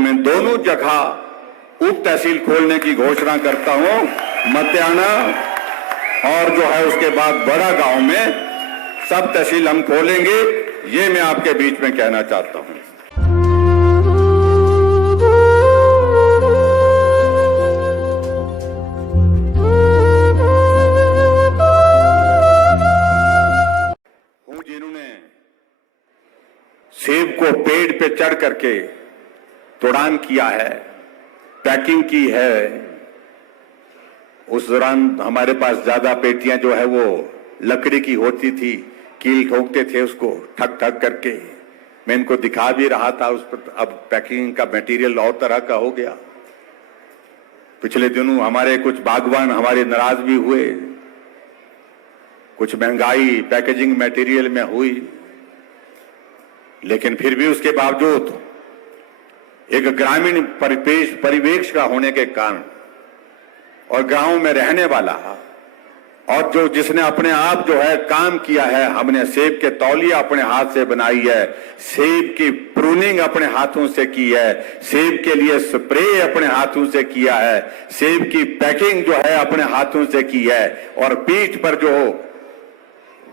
मैं दोनों जगह उप तहसील खोलने की घोषणा करता हूं। मतियाना और जो है उसके बाद बड़ा गांव में सब तहसील हम खोलेंगे, ये मैं आपके बीच में कहना चाहता हूं। जिन्होंने सेब को पेड़ पे चढ़ करके तोड़ान किया है, पैकिंग की है, उस दौरान हमारे पास ज्यादा पेटियां जो है वो लकड़ी की होती थी, कील ठोकते थे उसको ठक ठक करके। मैं इनको दिखा भी रहा था उस पर। अब पैकिंग का मटेरियल और तरह का हो गया। पिछले दिनों हमारे कुछ बागवान हमारे नाराज भी हुए, कुछ महंगाई पैकेजिंग मटेरियल में हुई, लेकिन फिर भी उसके बावजूद एक ग्रामीण परिवेश का होने के कारण और गांव में रहने वाला और जो जिसने अपने आप जो है काम किया है, हमने सेब के तौलिया अपने हाथ से बनाई है, सेब की प्रूनिंग अपने हाथों से की है, सेब के लिए स्प्रे अपने हाथों से किया है, सेब की पैकिंग जो है अपने हाथों से की है, और पीठ पर जो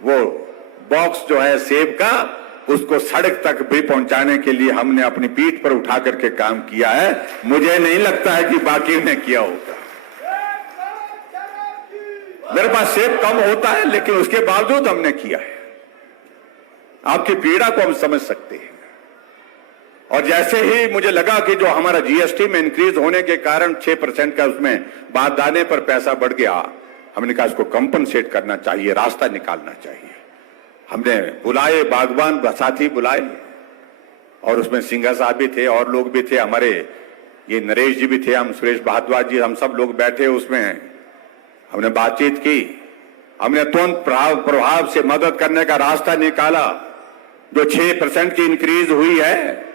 वो बॉक्स जो है सेब का, उसको सड़क तक भी पहुंचाने के लिए हमने अपनी पीठ पर उठा करके काम किया है। मुझे नहीं लगता है कि बाकी ने किया होगा। मेरे पास सेब कम होता है, लेकिन उसके बावजूद हमने किया है। आपकी पीड़ा को हम समझ सकते हैं। और जैसे ही मुझे लगा कि जो हमारा जीएसटी में इंक्रीज होने के कारण 6% का उसमें बारदाने पर पैसा बढ़ गया, हमने कहा इसको कंपनसेट करना चाहिए, रास्ता निकालना चाहिए। हमने बुलाए बागवान साथी बुलाए, और उसमें सिंघा साहब भी थे और लोग भी थे, हमारे ये नरेश जी भी थे, हम सुरेश भारद्वाज जी, हम सब लोग बैठे उसमें। हमने बातचीत की, हमने तुरंत प्रभाव से मदद करने का रास्ता निकाला। जो 6% की इंक्रीज हुई है,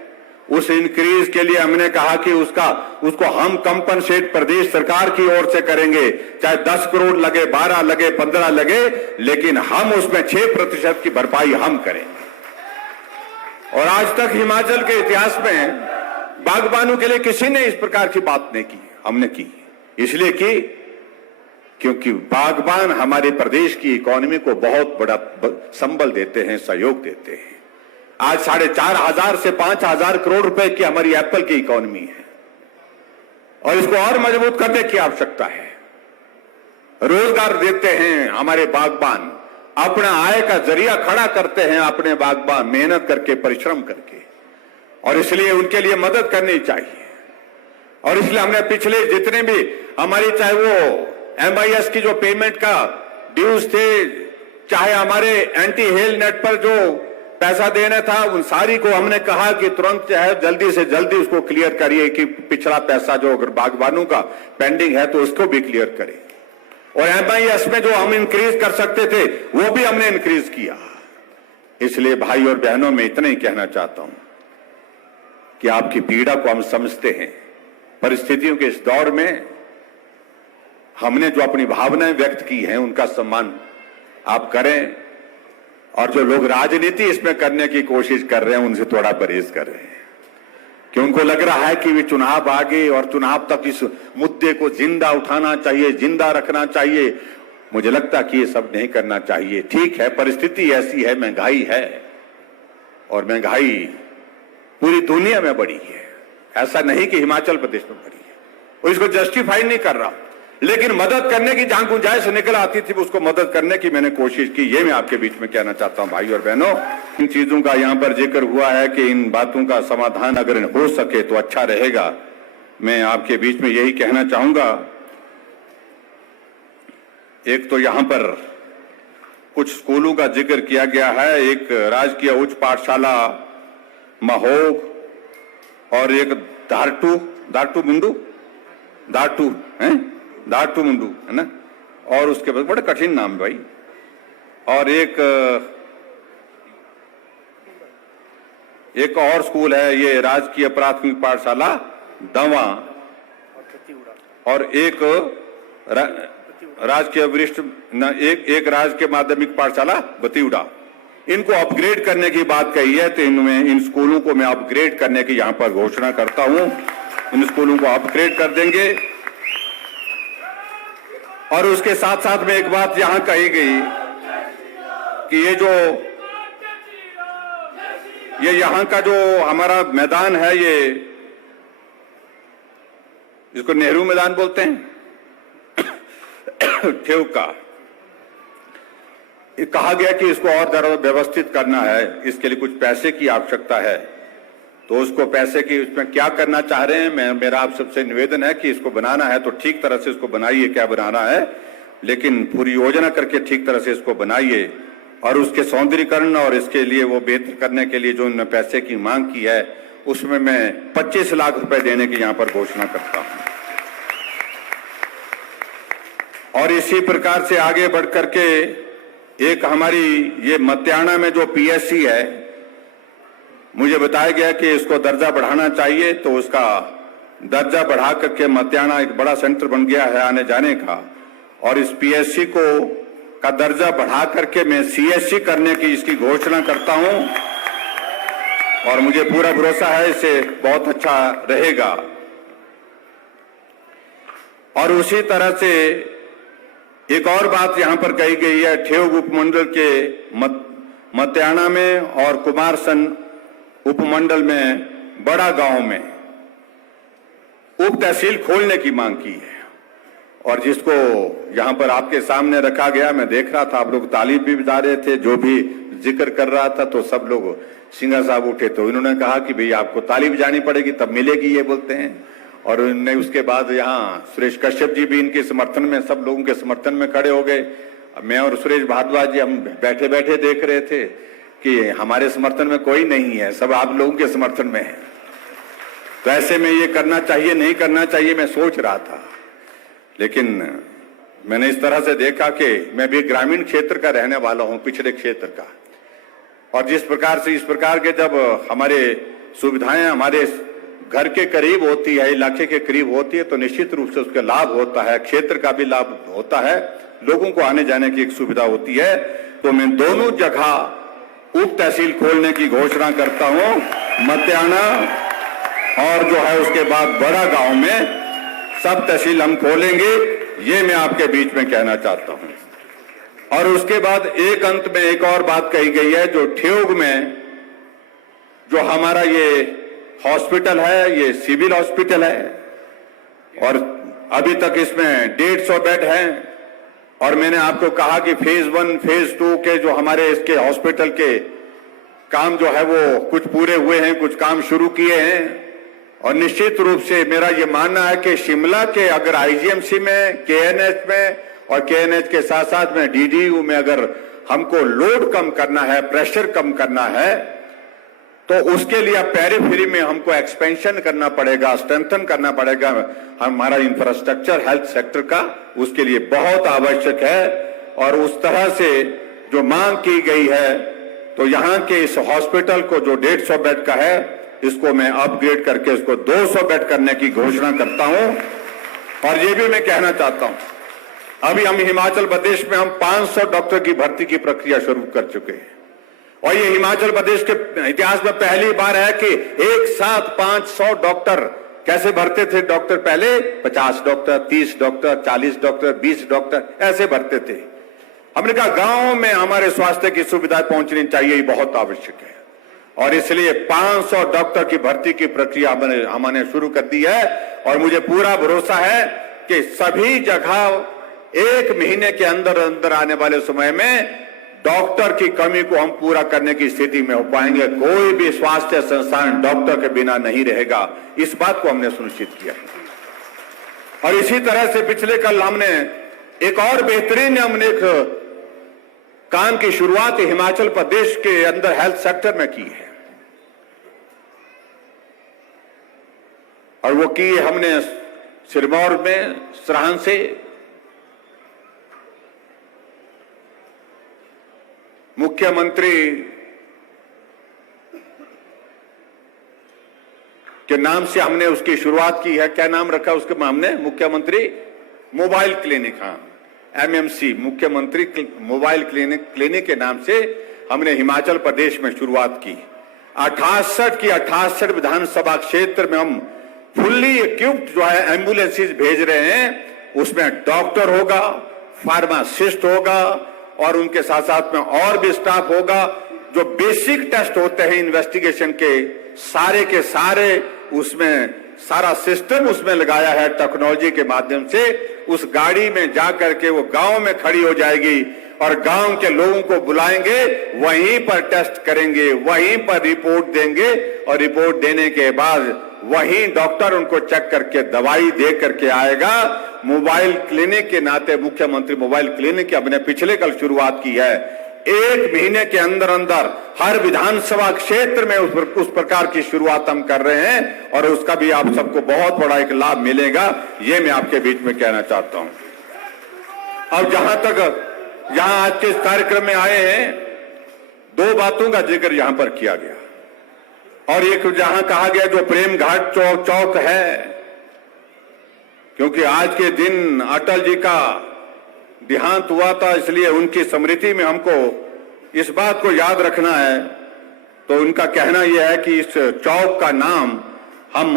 उस इंक्रीज के लिए हमने कहा कि उसको हम कंपनसेट प्रदेश सरकार की ओर से करेंगे, चाहे 10 करोड़ लगे, 12 लगे, 15 लगे, लेकिन हम उसमें 6% की भरपाई हम करेंगे। और आज तक हिमाचल के इतिहास में बागबानों के लिए किसी ने इस प्रकार की बात नहीं की, हमने की। इसलिए की क्योंकि बागबान हमारे प्रदेश की इकोनॉमी को बहुत बड़ा संबल देते हैं, सहयोग देते हैं। आज 4,500 से 5,000 करोड़ रुपए की हमारी एप्पल की इकोनॉमी है, और इसको और मजबूत करने की आवश्यकता है। रोजगार देते हैं हमारे बागबान, अपना आय का जरिया खड़ा करते हैं अपने बागबान, मेहनत करके, परिश्रम करके, और इसलिए उनके लिए मदद करनी चाहिए। और इसलिए हमने पिछले जितने भी हमारी, चाहे वो MIS की जो पेमेंट का ड्यूज थे, चाहे हमारे एंटी हेल नेट पर जो पैसा देना था, उन सारी को हमने कहा कि तुरंत जो है जल्दी से जल्दी उसको क्लियर करिए, कि पिछला पैसा जो अगर बागबानों का पेंडिंग है तो उसको भी क्लियर करें। और MIS में जो हम इंक्रीज कर सकते थे वो भी हमने इंक्रीज किया। इसलिए भाई और बहनों, में इतना ही कहना चाहता हूं कि आपकी पीड़ा को हम समझते हैं। परिस्थितियों के इस दौर में हमने जो अपनी भावनाएं व्यक्त की हैं, उनका सम्मान आप करें, और जो लोग राजनीति इसमें करने की कोशिश कर रहे हैं उनसे थोड़ा परहेज कर रहे हैं, कि उनको लग रहा है कि वे चुनाव आगे और चुनाव तक इस मुद्दे को जिंदा उठाना चाहिए, जिंदा रखना चाहिए। मुझे लगता है कि ये सब नहीं करना चाहिए। ठीक है, परिस्थिति ऐसी है, महंगाई है, और महंगाई पूरी दुनिया में बढ़ी है, ऐसा नहीं कि हिमाचल प्रदेश में बढ़ी है। और इसको जस्टिफाई नहीं कर रहा, लेकिन मदद करने की जहां गुंजाइश निकल आती थी उसको मदद करने की मैंने कोशिश की। ये मैं आपके बीच में कहना चाहता हूं भाई और बहनों। इन चीजों का यहां पर जिक्र हुआ है कि इन बातों का समाधान अगर हो सके तो अच्छा रहेगा। मैं आपके बीच में यही कहना चाहूंगा, एक तो यहां पर कुछ स्कूलों का जिक्र किया गया है, एक राजकीय उच्च पाठशाला महोग और एक दारटू मुंडू है ना, और उसके बाद बड़ा कठिन नाम भाई, और एक और स्कूल है, ये राजकीय प्राथमिक पाठशाला दवा, और एक राजकीय वरिष्ठ एक राजकीय माध्यमिक पाठशाला बतिउड़ा। इनको अपग्रेड करने की बात कही है, तो इनमें इन स्कूलों को मैं अपग्रेड करने की यहां पर घोषणा करता हूं। इन स्कूलों को अपग्रेड कर देंगे। और उसके साथ साथ में एक बात यहां कही गई कि ये यहां का जो हमारा मैदान है, ये इसको नेहरू मैदान बोलते हैं ठेव का, कहा गया कि इसको और व्यवस्थित करना है, इसके लिए कुछ पैसे की आवश्यकता है। तो उसको पैसे की उसमें क्या करना चाह रहे हैं, मेरा आप सबसे निवेदन है कि इसको बनाना है तो ठीक तरह से इसको बनाइए, क्या बनाना है, लेकिन पूरी योजना करके ठीक तरह से इसको बनाइए। और उसके सौंदर्यीकरण और इसके लिए वो बेहतर करने के लिए जो उन्होंने पैसे की मांग की है, उसमें मैं 25 लाख रुपए देने की यहां पर घोषणा करता हूं। और इसी प्रकार से आगे बढ़ करके एक हमारी ये मत्याना में जो पीएससी है, मुझे बताया गया कि इसको दर्जा बढ़ाना चाहिए, तो उसका दर्जा बढ़ा करके मत्याना एक बड़ा सेंटर बन गया है आने जाने का। और इस पीएससी को का दर्जा बढ़ा करके मैं सीएससी करने की इसकी घोषणा करता हूं। और मुझे पूरा भरोसा है इससे बहुत अच्छा रहेगा। और उसी तरह से एक और बात यहां पर कही गई है, ठेव उपमंडल के मत्याना में और कुमारसन उपमंडल में बड़ा गांव में उप तहसील खोलने की मांग की है। और जिसको यहां पर आपके सामने रखा गया, मैं देख रहा था, आप लोग ताली भी बजा रहे थे, जो भी जिक्र कर रहा था, तो सब लोग सिंघा साहब उठे, तो इन्होंने कहा कि भाई आपको ताली बजानी पड़ेगी तब मिलेगी, ये बोलते हैं। और उन्होंने उसके बाद यहाँ सुरेश कश्यप जी भी इनके समर्थन में, सब लोगों के समर्थन में खड़े हो गए। मैं और सुरेश भारद्वाज जी हम बैठे बैठे देख रहे थे कि हमारे समर्थन में कोई नहीं है, सब आप लोगों के समर्थन में है। तो ऐसे में ये करना चाहिए नहीं करना चाहिए, मैं सोच रहा था। लेकिन मैंने इस तरह से देखा कि मैं भी ग्रामीण क्षेत्र का रहने वाला हूं, पिछड़े क्षेत्र का। और जिस प्रकार से इस प्रकार के जब हमारे सुविधाएं हमारे घर के करीब होती है, इलाके के करीब होती है, तो निश्चित रूप से उसका लाभ होता है, क्षेत्र का भी लाभ होता है, लोगों को आने जाने की एक सुविधा होती है। तो मैं दोनों जगह उप तहसील खोलने की घोषणा करता हूं, मत्याना और जो है उसके बाद बड़ा गांव में सब तहसील हम खोलेंगे, ये मैं आपके बीच में कहना चाहता हूं। और उसके बाद एक अंत में एक और बात कही गई है, जो ठेउग में जो हमारा ये हॉस्पिटल है, ये सिविल हॉस्पिटल है, और अभी तक इसमें 150 बेड हैं। और मैंने आपको कहा कि फेज 1 फेज 2 के जो हमारे इसके हॉस्पिटल के काम जो है वो कुछ पूरे हुए हैं, कुछ काम शुरू किए हैं। और निश्चित रूप से मेरा ये मानना है कि शिमला के अगर आईजीएमसी में, केएनएच में और केएनएच के साथ साथ में डीडीयू में अगर हमको लोड कम करना है, प्रेशर कम करना है, तो उसके लिए पेरिफेरी में हमको एक्सपेंशन करना पड़ेगा, स्ट्रेंथन करना पड़ेगा। हमारा इंफ्रास्ट्रक्चर हेल्थ सेक्टर का उसके लिए बहुत आवश्यक है। और उस तरह से जो मांग की गई है, तो यहाँ के इस हॉस्पिटल को जो 150 बेड का है, इसको मैं अपग्रेड करके इसको 200 बेड करने की घोषणा करता हूं। और ये भी मैं कहना चाहता हूं, अभी हम हिमाचल प्रदेश में हम 500 डॉक्टर की भर्ती की प्रक्रिया शुरू कर चुके हैं। और ये हिमाचल प्रदेश के इतिहास में पहली बार है कि एक साथ 500 डॉक्टर कैसे भरते थे डॉक्टर पहले, 50 डॉक्टर, 30 डॉक्टर, 40 डॉक्टर, 20 डॉक्टर ऐसे भरते थे। हमने कहा गांव में हमारे स्वास्थ्य की सुविधाएं पहुंचनी चाहिए, ये बहुत आवश्यक है। और इसलिए 500 डॉक्टर की भर्ती की प्रक्रिया हमने शुरू कर दी है। और मुझे पूरा भरोसा है कि सभी जगह 1 महीने के अंदर अंदर आने वाले समय में डॉक्टर की कमी को हम पूरा करने की स्थिति में हो पाएंगे। कोई भी स्वास्थ्य संस्थान डॉक्टर के बिना नहीं रहेगा, इस बात को हमने सुनिश्चित किया। और इसी तरह से पिछले कल हमने एक और बेहतरीन हमने एक काम की शुरुआत हिमाचल प्रदेश के अंदर हेल्थ सेक्टर में की है। और वो की हमने सिरमौर में सराहन से मुख्यमंत्री के नाम से हमने उसकी शुरुआत की है। क्या नाम रखा उसके, हमने मुख्यमंत्री मोबाइल क्लिनिक, हाँ एमएमसी, मुख्यमंत्री मोबाइल क्लिनिक के नाम से हमने हिमाचल प्रदेश में शुरुआत की। 68 की 68 विधानसभा क्षेत्र में हम फुल्ली इक्विप्ड जो है एम्बुलेंसेज भेज रहे हैं। उसमें डॉक्टर होगा, फार्मासिस्ट होगा और उनके साथ साथ में और भी स्टाफ होगा। जो बेसिक टेस्ट होते हैं इन्वेस्टिगेशन के सारे उसमें सारा सिस्टम उसमें लगाया है टेक्नोलॉजी के माध्यम से। उस गाड़ी में जाकर के वो गांव में खड़ी हो जाएगी और गांव के लोगों को बुलाएंगे, वहीं पर टेस्ट करेंगे, वहीं पर रिपोर्ट देंगे और रिपोर्ट देने के बाद वहीं डॉक्टर उनको चेक करके दवाई दे करके आएगा। मोबाइल क्लिनिक के नाते मुख्यमंत्री मोबाइल क्लिनिक की हमने पिछले कल शुरुआत की है। 1 महीने के अंदर अंदर हर विधानसभा क्षेत्र में उस प्रकार की शुरुआत हम कर रहे हैं और उसका भी आप सबको बहुत बड़ा एक लाभ मिलेगा, ये मैं आपके बीच में कहना चाहता हूं। अब जहां तक यहां आज के इस कार्यक्रम में आए हैं, 2 बातों का जिक्र यहां पर किया गया और एक जहां कहा गया जो प्रेम घाट चौक है, क्योंकि आज के दिन अटल जी का देहांत हुआ था, इसलिए उनकी स्मृति में हमको इस बात को याद रखना है। तो उनका कहना यह है कि इस चौक का नाम हम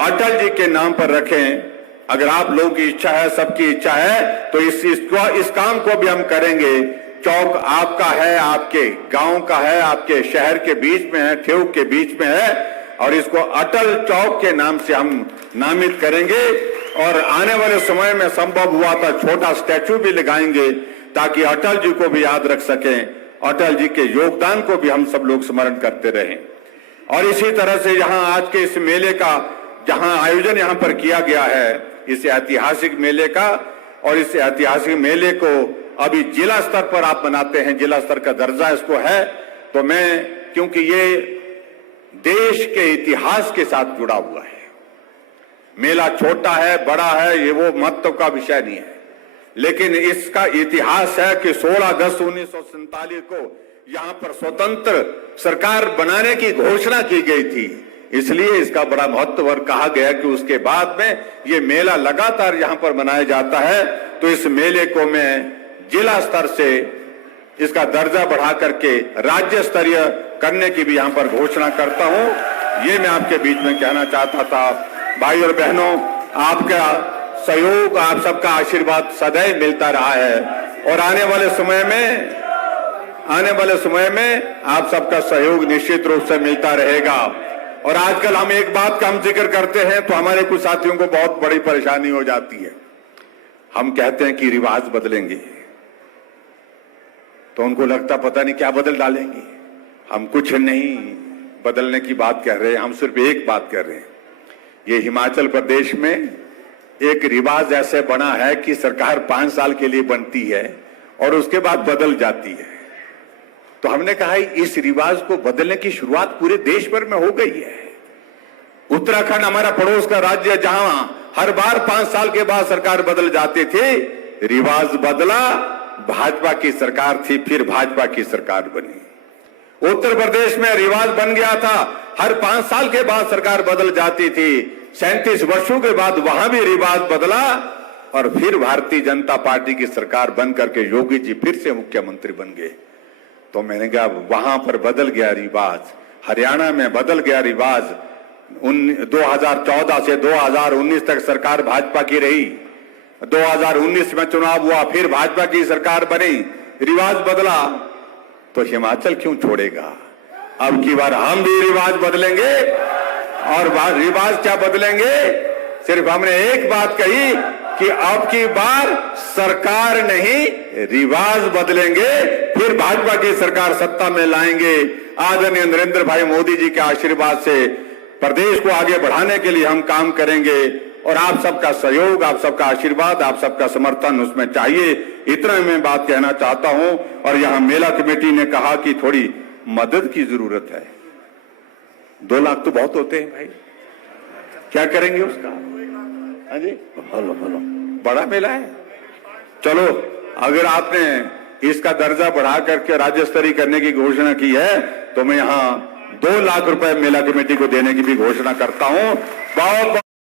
अटल जी के नाम पर रखें। अगर आप लोगों की इच्छा है, सबकी इच्छा है, तो इस काम को भी हम करेंगे। चौक आपका है, आपके गांव का है, आपके शहर के बीच में है, ठेऊ के बीच में है और इसको अटल चौक के नाम से हम नामित करेंगे और आने वाले समय में संभव हुआ तो छोटा स्टैचू भी लगाएंगे ताकि अटल जी को भी याद रख सकें, अटल जी के योगदान को भी हम सब लोग स्मरण करते रहें। और इसी तरह से यहाँ आज के इस मेले का जहाँ आयोजन यहाँ पर किया गया है, इस ऐतिहासिक मेले का, और इस ऐतिहासिक मेले को अभी जिला स्तर पर आप मनाते हैं, जिला स्तर का दर्जा इसको है, तो मैं क्योंकि ये देश के इतिहास के साथ जुड़ा हुआ है, मेला छोटा है बड़ा है ये वो महत्व का विषय नहीं है, लेकिन इसका इतिहास है कि 16 अगस्त 1947 को यहां पर स्वतंत्र सरकार बनाने की घोषणा की गई थी, इसलिए इसका बड़ा महत्व और कहा गया कि उसके बाद में ये मेला लगातार यहां पर मनाया जाता है। तो इस मेले को मैं जिला स्तर से इसका दर्जा बढ़ा करके राज्य स्तरीय करने की भी यहां पर घोषणा करता हूं। ये मैं आपके बीच में कहना चाहता था। भाई और बहनों, आपका सहयोग, आप सबका आशीर्वाद सदैव मिलता रहा है और आने वाले समय में आप सबका सहयोग निश्चित रूप से मिलता रहेगा। और आजकल हम एक बात का हम जिक्र करते हैं तो हमारे कुछ साथियों को बहुत बड़ी परेशानी हो जाती है। हम कहते हैं कि रिवाज बदलेंगे तो उनको लगता पता नहीं क्या बदल डालेंगे। हम कुछ नहीं बदलने की बात कह रहे हैं, हम सिर्फ एक बात कर रहे हैं। ये हिमाचल प्रदेश में एक रिवाज ऐसे बना है कि सरकार 5 साल के लिए बनती है और उसके बाद बदल जाती है। तो हमने कहा इस रिवाज को बदलने की शुरुआत पूरे देश भर में हो गई है। उत्तराखंड हमारा पड़ोस का राज्य, जहां हर बार 5 साल के बाद सरकार बदल जाती थी, रिवाज बदला, भाजपा की सरकार थी, फिर भाजपा की सरकार बनी। उत्तर प्रदेश में रिवाज बन गया था, हर 5 साल के बाद सरकार बदल जाती थी। 37 वर्षों के बाद वहां भी रिवाज बदला और फिर भारतीय जनता पार्टी की सरकार बन करके योगी जी फिर से मुख्यमंत्री बन गए। तो मैंने कहा वहां पर बदल गया रिवाज, हरियाणा में बदल गया रिवाज। 2014 से 2019 तक सरकार भाजपा की रही, 2019 में चुनाव हुआ, फिर भाजपा की सरकार बनी, रिवाज बदला, तो हिमाचल क्यों छोड़ेगा? अब की बार हम भी रिवाज बदलेंगे। और रिवाज क्या बदलेंगे? सिर्फ हमने एक बात कही कि अब की बार सरकार नहीं, रिवाज बदलेंगे, फिर भाजपा की सरकार सत्ता में लाएंगे। आदरणीय नरेंद्र भाई मोदी जी के आशीर्वाद से प्रदेश को आगे बढ़ाने के लिए हम काम करेंगे और आप सबका सहयोग, आप सबका आशीर्वाद, आप सबका समर्थन उसमें चाहिए। इतना मैं बात कहना चाहता हूं। और यहां मेला कमेटी ने कहा कि थोड़ी मदद की जरूरत है। 2 लाख तो बहुत होते हैं भाई, क्या करेंगे उसका? हाँ जी, बड़ा मेला है। चलो, अगर आपने इसका दर्जा बढ़ा करके राज्य स्तरीय करने की घोषणा की है तो मैं यहाँ 2 लाख रुपए मेला कमेटी को देने की भी घोषणा करता हूं। बहुत